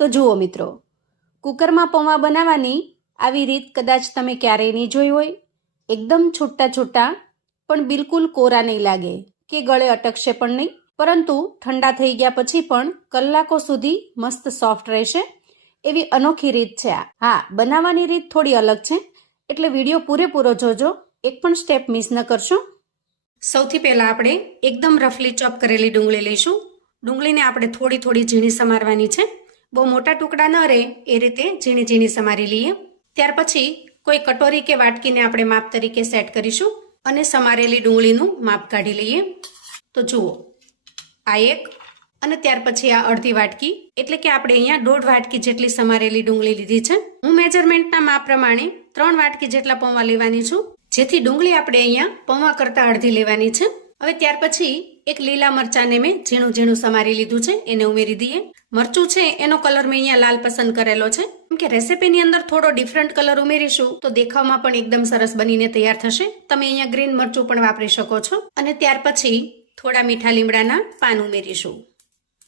તો જુઓ મિત્રો, કુકરમાં પૌવા બનાવવાની આવી રીત કદાચ તમે ક્યારેય નહીં જોઈ હોય. એકદમ છૂટા છૂટા, પણ બિલકુલ કોરા નહીં લાગે કે ગળે અટકશે પણ નહીં, પરંતુ ઠંડા થઈ ગયા પછી પણ કલાકો સુધી મસ્ત સોફ્ટ રહેશે એવી અનોખી રીત છે આ. હા, બનાવવાની રીત થોડી અલગ છે, એટલે વિડીયો પૂરેપૂરો જોજો, એક પણ સ્ટેપ મિસ ન કરશો. સૌથી પહેલા આપણે એકદમ રફલી ચોપ કરેલી ડુંગળી લઈશું. ડુંગળીને આપણે થોડી થોડી ઝીણી સમારવાની છે. બહુ મોટા ટુકડા ન રહે એ રીતે ઝીણી ઝીણી સમારી લઈએ. ત્યાર પછી કોઈ કટોરી કે વાટકીને આપણે માપ તરીકે સેટ કરીશું અને સમારેલી ડુંગળીનું માપ કાઢી લઈએ. તો જુઓ, આ એક અને ત્યાર પછી આ અડધી વાટકી, એટલે કે આપણે અહીંયા 1.5 વાટકી જેટલી સમારેલી ડુંગળી લીધી છે. હું મેજરમેન્ટના માપ પ્રમાણે 3 વાટકી જેટલા પૌવા લેવાની છું, જેથી ડુંગળી આપણે અહીંયા પૌવા કરતા અડધી લેવાની છે. હવે ત્યાર પછી એક લીલા મરચાને મેં ઝીણું ઝીણું સમારી લીધું છે, એને ઉમેરી દઈએ. મરચું છે એનો કલર મેં અહીંયા લાલ પસંદ કરેલો છે, કેમ કે રેસીપીની અંદર થોડો ડિફરન્ટ કલર ઉમેરીશું તો દેખાવમાં પણ એકદમ સરસ બનીને તૈયાર થશે. તમે અહીંયા ગ્રીન મરચું પણ વાપરી શકો છો. અને ત્યાર પછી થોડા મીઠા લીમડાના પાન ઉમેરીશું.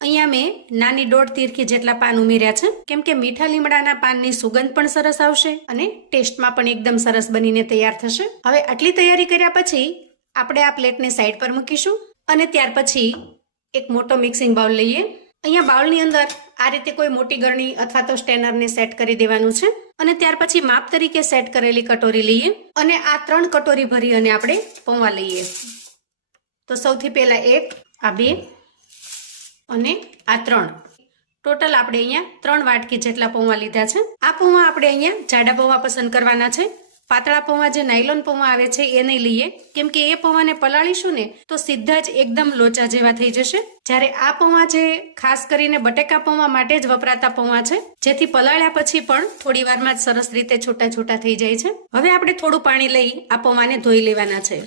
અહીંયા મેં નાની 1.5 તીરખી જેટલા પાન ઉમેર્યા છે, કેમ કે મીઠા લીમડાના પાનની સુગંધ પણ સરસ આવશે અને ટેસ્ટમાં પણ એકદમ સરસ બનીને તૈયાર થશે. હવે આટલી તૈયારી કર્યા પછી આપણે આ પ્લેટને સાઈડ પર મૂકીશું અને ત્યાર પછી એક મોટો મિક્સિંગ બાઉલ લઈએ. અહીંયા બાઉલની અંદર આ રીતે કોઈ મોટી ગરણી અથવા તો સ્ટેનરને સેટ કરી દેવાનું છે અને ત્યાર પછી માપ તરીકે સેટ કરેલી કટોરી લઈએ અને આ 3 કટોરી ભરી અને આપણે પૌવા લઈએ. તો સૌથી પહેલા 1, આ 2 અને આ 3, ટોટલ આપણે અહીંયા 3 વાટકી જેટલા પૌવા લીધા છે. આ પૌવા આપણે અહીંયા જાડા પૌવા પસંદ કરવાના છે. પાતળા પૌવા જે નાયલોન પૌવા આવે છે એ નહીં લઈએ, કેમ કે એ પૌવાને પલાળીશું ને તો સીધા જ એકદમ લોચા જેવા થઈ જશે. જ્યારે આ પૌવા છે ખાસ કરીને બટેકા પૌવા માટે જ વપરાતા પૌવા છે, જેથી પલાળ્યા પછી પણ થોડી વારમાં જ સરસ રીતે છૂટા છૂટા થઈ જાય છે. હવે આપણે થોડું પાણી લઈ આ પૌવાને ધોઈ લેવાના છે.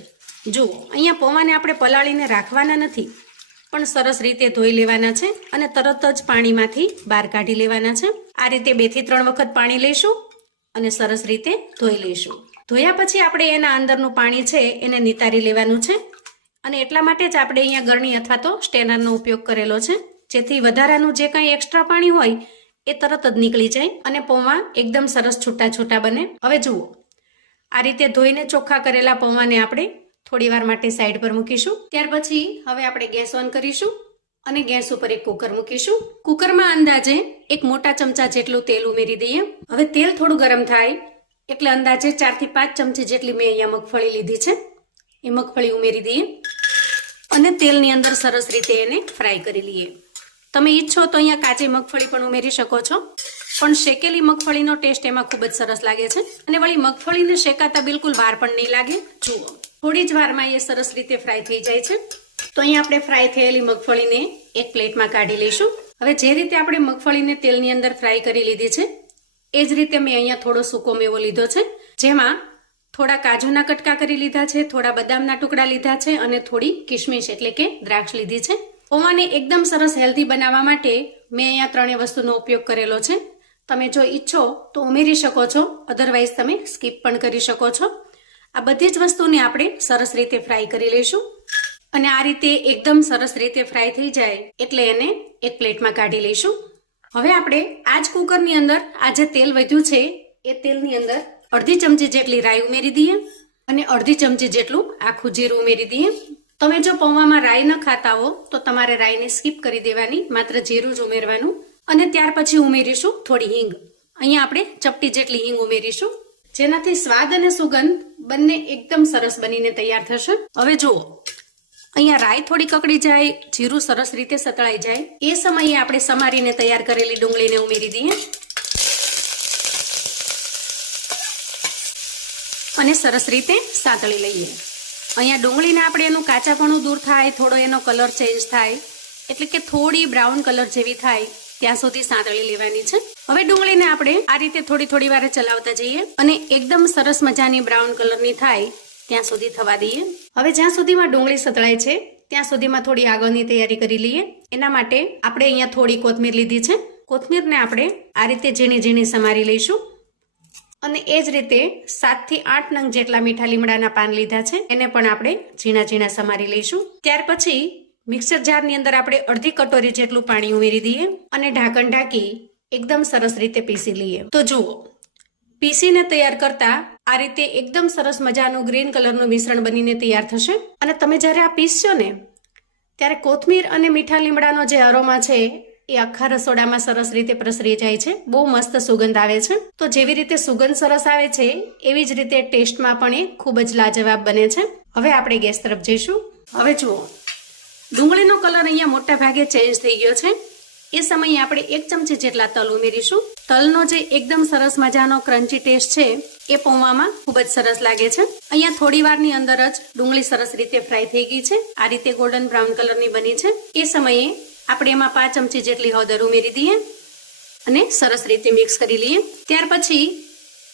જુઓ, અહીંયા પૌવાને આપણે પલાળીને રાખવાના નથી, પણ સરસ રીતે ધોઈ લેવાના છે અને તરત જ પાણીમાંથી બહાર કાઢી લેવાના છે. આ રીતે 2 થી 3 વખત પાણી લઈશું અને સરસ રીતે ધોઈ લઈશું. ધોયા પછી આપણે એના અંદરનું પાણી છે એને નિતારી લેવાનું છે અને એટલા માટે જ આપણે અહીંયા ગરણી અથવા તો સ્ટેનરનો ઉપયોગ કરેલો છે, જેથી વધારાનું જે કંઈ એક્સ્ટ્રા પાણી હોય એ તરત જ નીકળી જાય અને પૌવા એકદમ સરસ છૂટા છૂટા બને. હવે જુઓ, આ રીતે ધોઈને ચોખ્ખા કરેલા પૌવાને આપણે થોડી વાર માટે સાઈડ પર મૂકીશું. ત્યાર પછી હવે આપણે ગેસ ઓન કરીશું અને ગેસ ઉપર એક કુકર મૂકીશું. કુકરમાં અંદાજે એક મોટા ચમચા જેટલું તેલ ઉમેરી દઈએ. હવે તેલ થોડું ગરમ થાય એટલે અંદાજે 4 થી 5 ચમચી જેટલી મેં અહીંયા મગફળી લીધી છે, એ મગફળી ઉમેરી દઈએ અને તેલની અંદર સરસ રીતે એને ફ્રાય કરી લઈએ. તમે ઈચ્છો તો અહીંયા કાચી મગફળી પણ ઉમેરી શકો છો, પણ શેકેલી મગફળીનો ટેસ્ટ એમાં ખૂબ જ સરસ લાગે છે અને વળી મગફળીને શેકાતા બિલકુલ વાર પણ નહીં લાગે. જુઓ, થોડી જ વારમાં એ સરસ રીતે ફ્રાય થઈ જાય છે. તો અહીંયા આપણે ફ્રાય થયેલી મગફળીને એક પ્લેટમાં કાઢી લઈશું. હવે જે રીતે આપણે મગફળીને તેલની અંદર ફ્રાય કરી લીધી છે એ જ રીતે મેં અહીંયા થોડો સૂકો મેવો લીધો છે, જેમાં થોડા કાજુના કટકા કરી લીધા છે, થોડા બદામના ટુકડા લીધા છે અને થોડી કિશમિશ એટલે કે દ્રાક્ષ લીધી છે. પૌવાને એકદમ સરસ હેલ્ધી બનાવવા માટે મેં અહીંયા 3 વસ્તુનો ઉપયોગ કરેલો છે. તમે જો ઈચ્છો તો ઉમેરી શકો છો, અધરવાઇઝ તમે સ્કીપ પણ કરી શકો છો. આ બધી જ વસ્તુને આપણે સરસ રીતે ફ્રાય કરી લઈશું અને આ રીતે એકદમ સરસ રીતે ફ્રાય થઈ જાય એટલે એને એક પ્લેટમાં કાઢી લઈશું. હવે આપણે આ જ કુકરની અંદર આ જે તેલ વધ્યું છે એ તેલની અંદર અડધી ચમચી જેટલી રાઈ ઉમેરી દઈએ અને અડધી ચમચી જેટલું આખું જીરું ઉમેરી દઈએ. તમે જો પૌવામાં રાઈ ન ખાતા હો તો તમારે રાઈને સ્કીપ કરી દેવાની, માત્ર જીરું જ ઉમેરવાનું. અને ત્યાર પછી ઉમેરીશું થોડી હિંગ. અહીંયા આપણે ચપટી જેટલી હિંગ ઉમેરીશું, જેનાથી સ્વાદ અને સુગંધ બંને એકદમ સરસ બનીને તૈયાર થશે. હવે જુઓ, અહીંયા રાઈ થોડી કકડી જાય, જીરું સરસ રીતે સતળાઈ જાય એ સમયે આપણે સમારીને તૈયાર કરેલી ડુંગળીને ઉમેરી દઈએ અને સરસ રીતે સાંતળી લઈએ. અહીંયા ડુંગળીને આપણે એનું કાચાપણું દૂર થાય, થોડો એનો કલર ચેન્જ થાય, એટલે કે થોડી બ્રાઉન કલર જેવી થાય ત્યાં સુધી સાંતળી લેવાની છે. હવે ડુંગળીને આપણે આ રીતે થોડી વારે ચલાવતા જઈએ અને એકદમ સરસ મજાની બ્રાઉન કલરની થાય ત્યાં સુધી થવા દઈએ. હવે જ્યાં સુધીમાં ડુંગળી સતળાય છે ત્યાં સુધીમાં થોડી આગળની તૈયારી કરી લઈએ. એના માટે આપણે અહીંયા થોડી કોથમીર લીધી છે. કોથમીરને આપણે આ રીતે ઝીણી ઝીણી સમારી લઈશું અને એ જ રીતે 7 થી 8 નંગ જેટલા મીઠા લીમડાના પાન લીધા છે, એને પણ આપણે ઝીણા ઝીણા સમારી લઈશું. ત્યાર પછી મિક્સર જારની અંદર આપણે અડધી કટોરી જેટલું પાણી ઉમેરી દઈએ અને ઢાંકણ ઢાંકી એકદમ સરસ રીતે પીસી લઈએ. તો જુઓ, પીસીને તૈયાર કરતા આ રીતે એકદમ સરસ મજાનું ગ્રીન કલરનું મિશ્રણ બનીને તૈયાર થશે. અને તમે જ્યારે આ પીસશો ને ત્યારે કોથમીર અને મીઠા લીમડાનો જે અરોમા છે એ આખા રસોડામાં સરસ રીતે પ્રસરી જાય છે. બહુ મસ્ત સુગંધ આવે છે. તો જેવી રીતે સુગંધ સરસ આવે છે એવી જ રીતે ટેસ્ટમાં પણ એ ખૂબ જ લાજવાબ બને છે. હવે આપણે ગેસ તરફ જઈશું. હવે જુઓ, ડુંગળીનો કલર અહીંયા મોટા ભાગે ચેન્જ થઈ ગયો છે. એ સમયે આપણે 1 ચમચી જેટલા તલ ઉમેરીશું. તલનો જે એકદમ સરસ મજાનો ક્રન્ચી ટેસ્ટ છે એ પૌવામાં ખૂબ જ સરસ લાગે છે. અહીંયા થોડી વારની અંદર જ ડુંગળી સરસ રીતે ફ્રાય થઈ ગઈ છે. આ રીતે ગોલ્ડન બ્રાઉન કલરની બની છે. એ સમયે આપણે એમાં 5 ચમચી જેટલી હળદર ઉમેરી દઈએ અને સરસ રીતે મિક્સ કરી લઈએ. ત્યાર પછી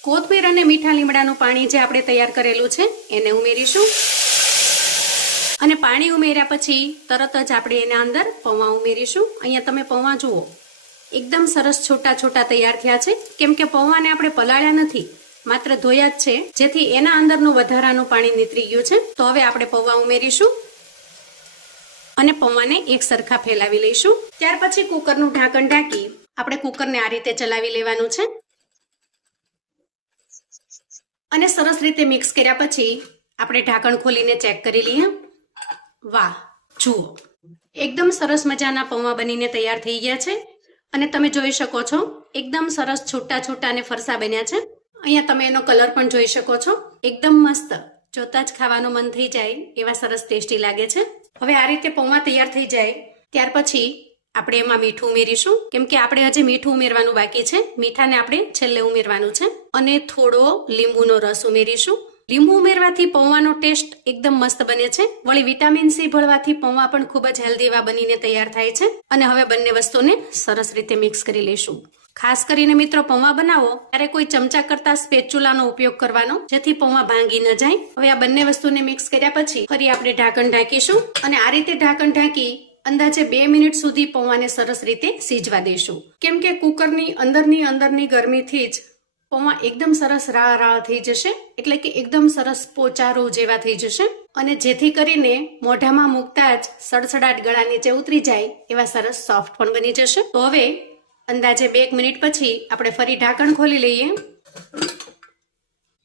કોથમીર અને મીઠા લીમડાનું પાણી જે આપણે તૈયાર કરેલું છે એને ઉમેરીશું. અને પાણી ઉમેર્યા પછી તરત જ આપણે એના અંદર પૌવા ઉમેરીશું. અહીંયા તમે પૌવા જુઓ, એકદમ સરસ છોટા છોટા તૈયાર થયા છે. કેમ કે પૌવાને આપણે પલાળ્યા નથી, માત્ર ધોયા જ છે, જેથી એના અંદરનું વધારાનું પાણી નીતરી ગયું છે. તો હવે આપણે પૌવા ઉમેરીશું અને પૌવાને એક સરખા ફેલાવી લઈશું. ત્યાર પછી કુકરનું ઢાંકણ ઢાંકી આપણે કુકરને આ રીતે ચલાવી લેવાનું છે અને સરસ રીતે મિક્સ કર્યા પછી આપણે ઢાંકણ ખોલીને ચેક કરી લઈએ. વાહ, જુઓ, એકદમ સરસ મજાના પૌવા બનીને તૈયાર થઈ ગયા છે. અને તમે જોઈ શકો છો એકદમ સરસ છૂટા છૂટા અને ફરસા બન્યા છે. અહીંયા તમે એનો કલર પણ જોઈ શકો છો. એકદમ મસ્ત, જોતા જ ખાવાનું મન થઈ જાય એવા સરસ ટેસ્ટી લાગે છે. હવે આ રીતે પૌવા તૈયાર થઈ જાય ત્યાર પછી આપણે એમાં મીઠું ઉમેરીશું. કેમ કે આપણે હજી મીઠું ઉમેરવાનું બાકી છે. મીઠાને આપણે છેલ્લે ઉમેરવાનું છે. અને થોડો લીંબુનો રસ ઉમેરીશું. લીંબુ ઉમેરવાથી પૌવાનો ટેસ્ટ એકદમ મસ્ત બને છે. વળી વિટામિન સી ભળવાથી પૌવા પણ ખૂબ જ હેલ્ધી એવા બનીને તૈયાર થાય છે. અને હવે બંને વસ્તુને સરસ રીતે મિક્સ કરી લઈશું. ખાસ કરીને મિત્રો, પૌવા બનાવો ત્યારે કોઈ ચમચા કરતા સ્પેચ્યુલાનો ઉપયોગ કરવાનો, જેથી પૌવા ભાંગી ન જાય. હવે આ બંને વસ્તુને મિક્સ કર્યા પછી ફરી આપણે ઢાંકણ ઢાંકીશું અને આ રીતે ઢાંકણ ઢાંકી અંદાજે 2 મિનિટ સુધી પૌવાને સરસ રીતે સીજવા દઈશું. કેમ કે કુકરની અંદરની ગરમીથી જ પૌવા એકદમ સરસ રાળ થઈ જશે, એટલે કે એકદમ સરસ પોચારો જેવા થઈ જશે અને જેથી કરીને મોઢામાં મૂકતા જ સડસડાટ ગળા નીચે ઉતરી જાય એવા સરસ સોફ્ટ પણ બની જશે. તો હવે અંદાજે 2 મિનિટ પછી આપણે ફરી ઢાંકણ ખોલી લઈએ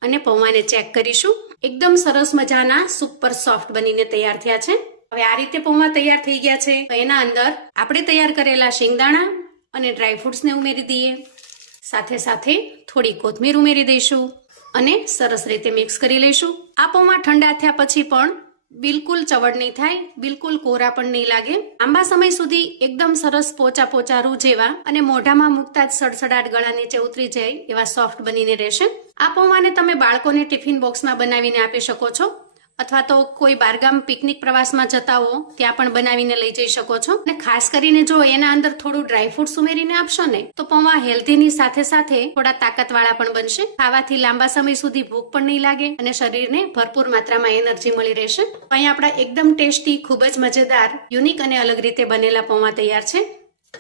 અને પૌવાને ચેક કરીશું. એકદમ સરસ મજાના સુપર સોફ્ટ બનીને તૈયાર થયા છે. હવે આ રીતે પૌવા તૈયાર થઈ ગયા છે. તો એના અંદર આપણે તૈયાર કરેલા શિંગદાણા અને ડ્રાયફ્રૂટ્સને ઉમેરી દઈએ. સાથે સાથે થોડી કોથમીર ઉમેરી દઈશું અને સરસ રીતે મિક્સ કરી લઈશું. આ પૌવા ઠંડા થયા પછી પણ બિલકુલ ચવડ નહીં થાય, બિલકુલ કોરા પણ નહીં લાગે. લાંબા સમય સુધી એકદમ સરસ પોચા રૂ જેવા અને મોઢામાં મૂકતા જ સડસડાટ ગળા નીચે ઉતરી જાય એવા સોફ્ટ બનીને રહેશે. આ પૌવાને તમે બાળકોને ટિફિન બોક્સમાં બનાવીને આપી શકો છો, અથવા તો કોઈ બારગામ પિકનિક પ્રવાસમાં જતા હો ત્યાં પણ બનાવીને લઈ જઈ શકો છો. અને ખાસ કરીને જો એના અંદર થોડું ડ્રાયફ્રૂટ્સ ઉમેરીને આપશો ને તો પૌવા હેલ્ધીની સાથે સાથે થોડા તાકાતવાળા પણ બનશે. ખાવાથી લાંબા સમય સુધી ભૂખ પણ નહીં લાગે અને શરીરને ભરપૂર માત્રામાં એનર્જી મળી રહેશે. અહીંયા આપણા એકદમ ટેસ્ટી, ખૂબ જ મજેદાર, યુનિક અને અલગ રીતે બનેલા પૌવા તૈયાર છે.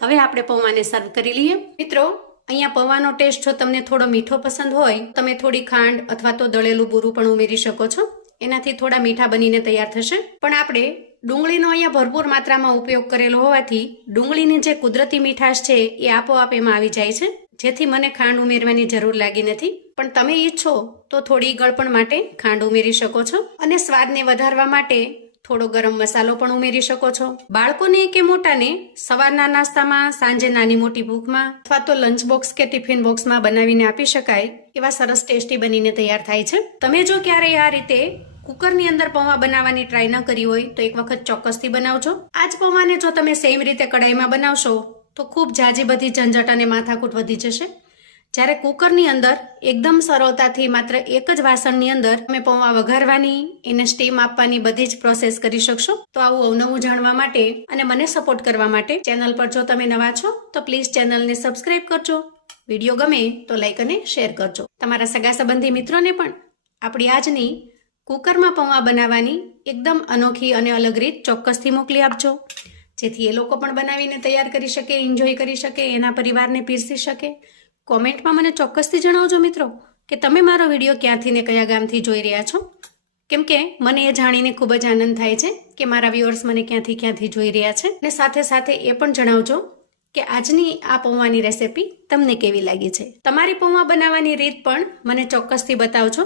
હવે આપણે પૌવાને સર્વ કરી લઈએ. મિત્રો, અહીંયા પૌવાનો ટેસ્ટ જો તમને થોડો મીઠો પસંદ હોય તમે થોડી ખાંડ અથવા તો દળેલું બુરું પણ ઉમેરી શકો છો. એનાથી થોડા મીઠા બનીને તૈયાર થશે. પણ આપણે ડુંગળીનો અહીંયા ભરપૂર માત્રામાં ઉપયોગ કરેલો હોવાથી ડુંગળીની જે કુદરતી મીઠાશ છે એ આપોઆપ એમાં આવી જાય છે, જેથી મને ખાંડ ઉમેરવાની જરૂર લાગી નથી. પણ તમે ઈચ્છો તો થોડી ગળપણ માટે ખાંડ ઉમેરી શકો છો અને સ્વાદને વધારવા માટે થોડો ગરમ મસાલો પણ ઉમેરી શકો છો. બાળકોને કે મોટાને સવારના નાસ્તામાં, સાંજે નાની મોટી ભૂખમાં અથવા તો લંચ બોક્સ કે ટિફિન બોક્સમાં બનાવીને આપી શકાય એવા સરસ ટેસ્ટી બનીને તૈયાર થાય છે. તમે જો ક્યારેય આ રીતે કુકરની અંદર પૌવા બનાવવાની ટ્રાય ન કરી હોય તો એક વખત ચોક્કસથી બનાવજો. આ જ પૌવાને જો તમે સેમ રીતે કડાઈમાં બનાવશો તો ખૂબ જાજી બધી ઝંઝટ અને માથાકૂટ વધી જશે. જ્યારે કુકરની અંદર એકદમ સરળતાથી માત્ર એક જ વાસણની અંદર તમે પૌવા વઘારવાની, એને સ્ટીમ આપવાની બધી જ પ્રોસેસ કરી શકશો. તો આવું અવનવું જાણવા માટે અને મને સપોર્ટ કરવા માટે ચેનલ પર જો તમે નવા છો તો પ્લીઝ ચેનલને સબસ્ક્રાઇબ કરજો. વિડીયો ગમે તો લાઈક અને શેર કરજો. તમારા સગા સંબંધી મિત્રોને પણ આપણી આજની કુકરમાં પૌવા બનાવવાની એકદમ અનોખી અને અલગ રીત ચોક્કસથી મોકલી આપજો, જેથી એ લોકો પણ બનાવીને તૈયાર કરી શકે, એન્જોય કરી શકે, એના પરિવારને પીરસી શકે. કોમેન્ટમાં મને ચોક્કસથી જણાવજો મિત્રો કે તમે મારો વિડીયો ક્યાંથી ને કયા ગામથી જોઈ રહ્યા છો. કેમ કે મને એ જાણીને ખૂબ જ આનંદ થાય છે કે મારા વ્યુઅર્સ મને ક્યાંથી જોઈ રહ્યા છે. અને સાથે સાથે એ પણ જણાવજો કે આજની આ પૌવાની રેસિપી તમને કેવી લાગી છે. તમારી પૌવા બનાવવાની રીત પણ મને ચોક્કસથી બતાવજો,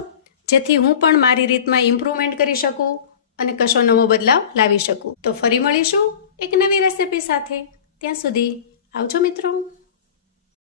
જેથી હું પણ મારી રીતમાં ઇમ્પ્રુવમેન્ટ કરી શકું અને કશો નવો બદલાવ લાવી શકું. તો ફરી મળીશું એક નવી રેસિપી સાથે. ત્યાં સુધી આવજો મિત્રો.